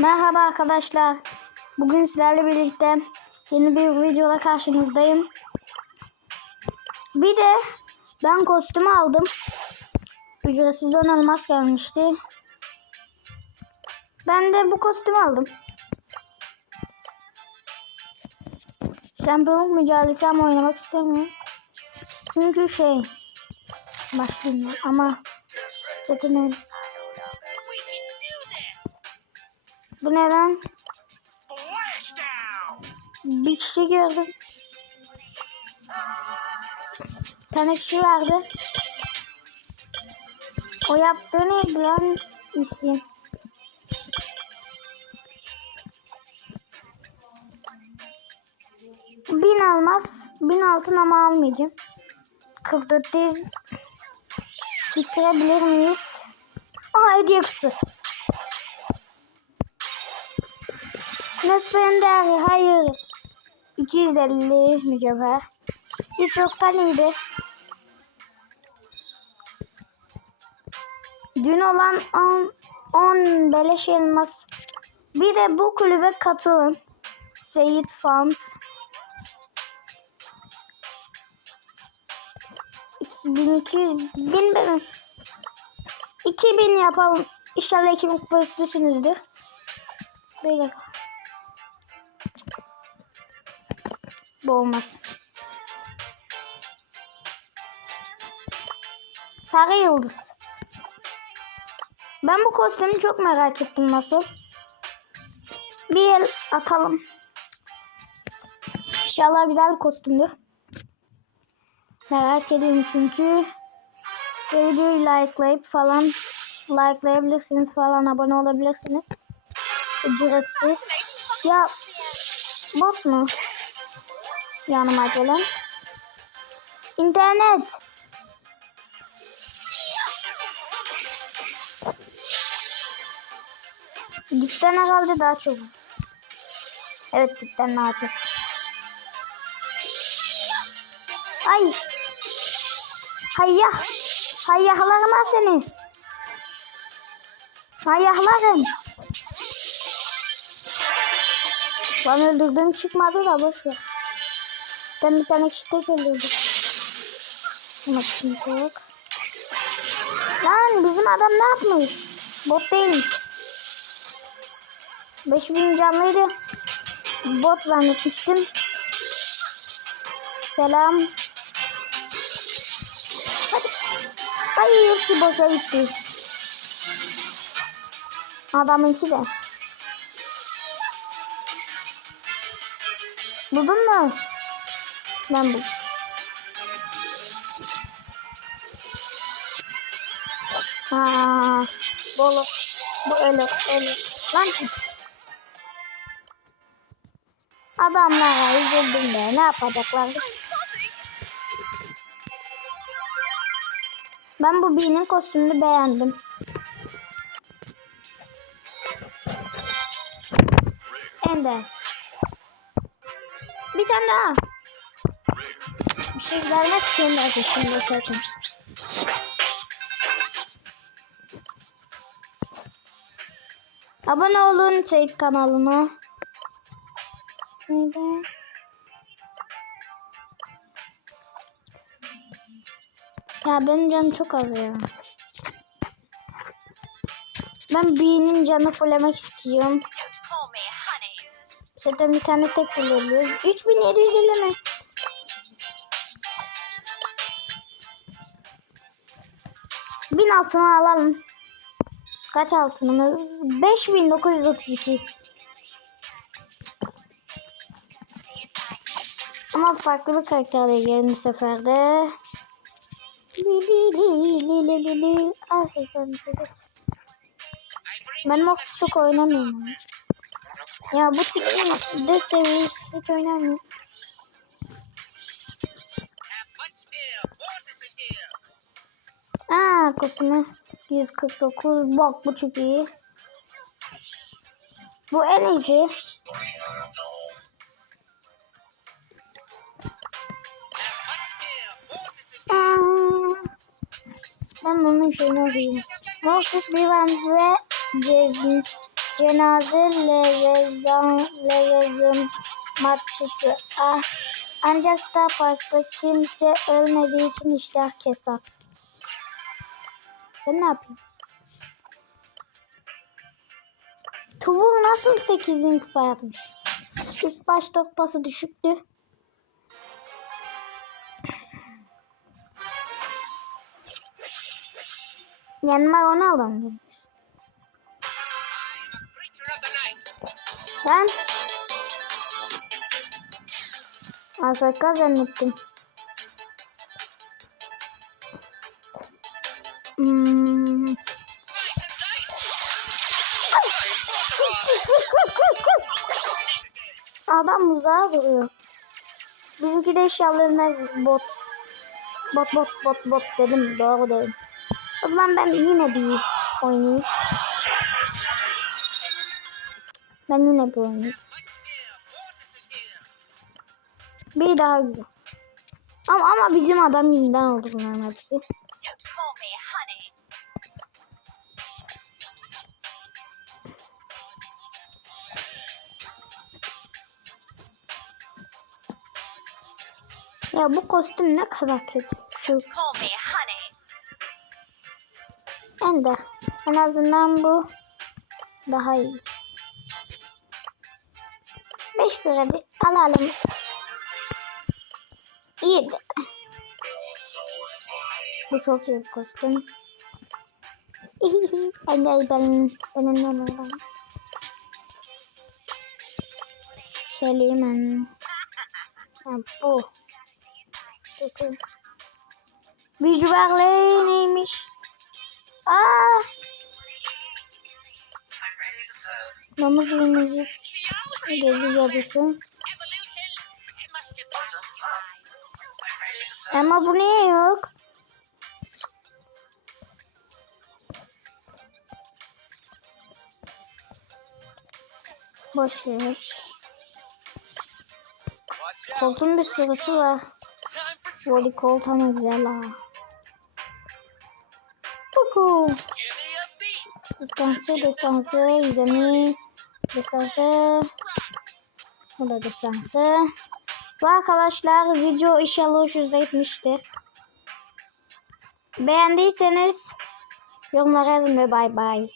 Merhaba arkadaşlar. Bugün sizlerle birlikte yeni bir videoda karşınızdayım. Bir de ben kostüm aldım. Ücretsiz on elmas gelmişti. Ben de bu kostümü aldım. Şampiyonluk mücadelesi ama oynamak istemiyorum. Çünkü şey başlayayım ama seçeneğim. Bu neden? Bir kişi gördüm. Bir tane kişi vardı. O yaptığı neydi lan? İsmi. Bin almaz. Bin altın ama almayacağım. 44'teyiz. Bitirebilir miyiz? Aa hediye kutusu. Değeri hayır. 250 mücevher. Hiç yoktan iyiydi. Dün olan 10, 10 beleş elmas. Bir de bu kulübe katılın. Seyit Farms. 2200 bin benim. 2000 yapalım. İnşallah 2000 kupası düşünüzdür. Bir Bu olmaz. Sarı yıldız. Ben bu kostümü çok merak ettim nasıl. Bir el atalım. İnşallah güzel bir kostümdür. Merak ediyorum çünkü. Videoyu likelayıp falan likelayabilirsiniz falan abone olabilirsiniz. Ücretsiz. Ya bot mu? Yanıma gelen. İnternet. Dipten herhalde daha çok. Evet dipten daha çok. Ay. Hayya. Hayyahlarım ha seni. Hayyahlarım. Ben öldürdüğüm çıkmadı da boş ver. Ben bir tane tek öldürdüm. Ama kimse. Lan bizim adam ne yapmış? Bot değil. 5000 canlıydı. Bot zannetmiştim. Selam. Hadi. Hayır ki boşa gitti. Adamınki de. Buldun mu? Ben buldum. Ha, bolu. Bu ölü, ölü. Lan. Adamlara üzüldüm be. Ne yapacaklardı? Ben bu B'nin kostümünü beğendim. Ender. Bir tane daha. Şey ki Ender kostümünü zaten. Abone olun Seyit kanalına. Neydi? Ya benim canım çok az ya. Ben B'nin canı fullemek istiyorum. Zaten bir tane tek fulluyoruz. 3750 mi? Bin altına alalım. Kaç altınımız? 5932. Ama farklı bir karakterle gelin bu sefer de. Li li li li li li li. Aa 88. Ben Mox çok oynamıyorum. Ya bu tikin de seviyesi hiç oynamıyorum. Aa kostümü 149. Bak bu çok iyi. Bu en iyisi. Aa, Ben bunun şeyini alayım. Mortis Bivens ve Cezmi. Cenaze levezan, levezin matçısı. Ah, ancak Star Park'ta kimse ölmediği için işler kesat. Ben ne yapayım? Tuğul nasıl 8000 kupa yapmış? İlk başta kupası düşüktü. Yanıma the night. Ben AFK zannettim. Hmm. Adam uzağa duruyor. Bizimki de ölmez bot. Bot bot bot bot dedim doğru dedim. O zaman ben yine bir oynayayım. Ben yine bir oynayayım. Bir daha. Ama, ama bizim adam yüzünden oldu bunların hepsi. Ya bu kostüm ne kadar kötü. Şu Call me honey. en de en azından bu daha iyi. 5 kredi alalım. İyi. Bu çok iyi bir kostüm. ben de ben benim ne var? Şöyle hemen. Ha, bu. Bakın. Visual neymiş? Aa! Yumrucu Geology. gezi cadısı. Ama bu niye yok? Boş ver. Koltuğun bir sürüsü var. Body kolt ama güzel ha. Kuku. Destansı, destansı, yüzemi, destansı. Bu da destansı. Bu arkadaşlar video inşallah hoşunuza gitmiştir. Beğendiyseniz yorumlara yazın ve bay bay.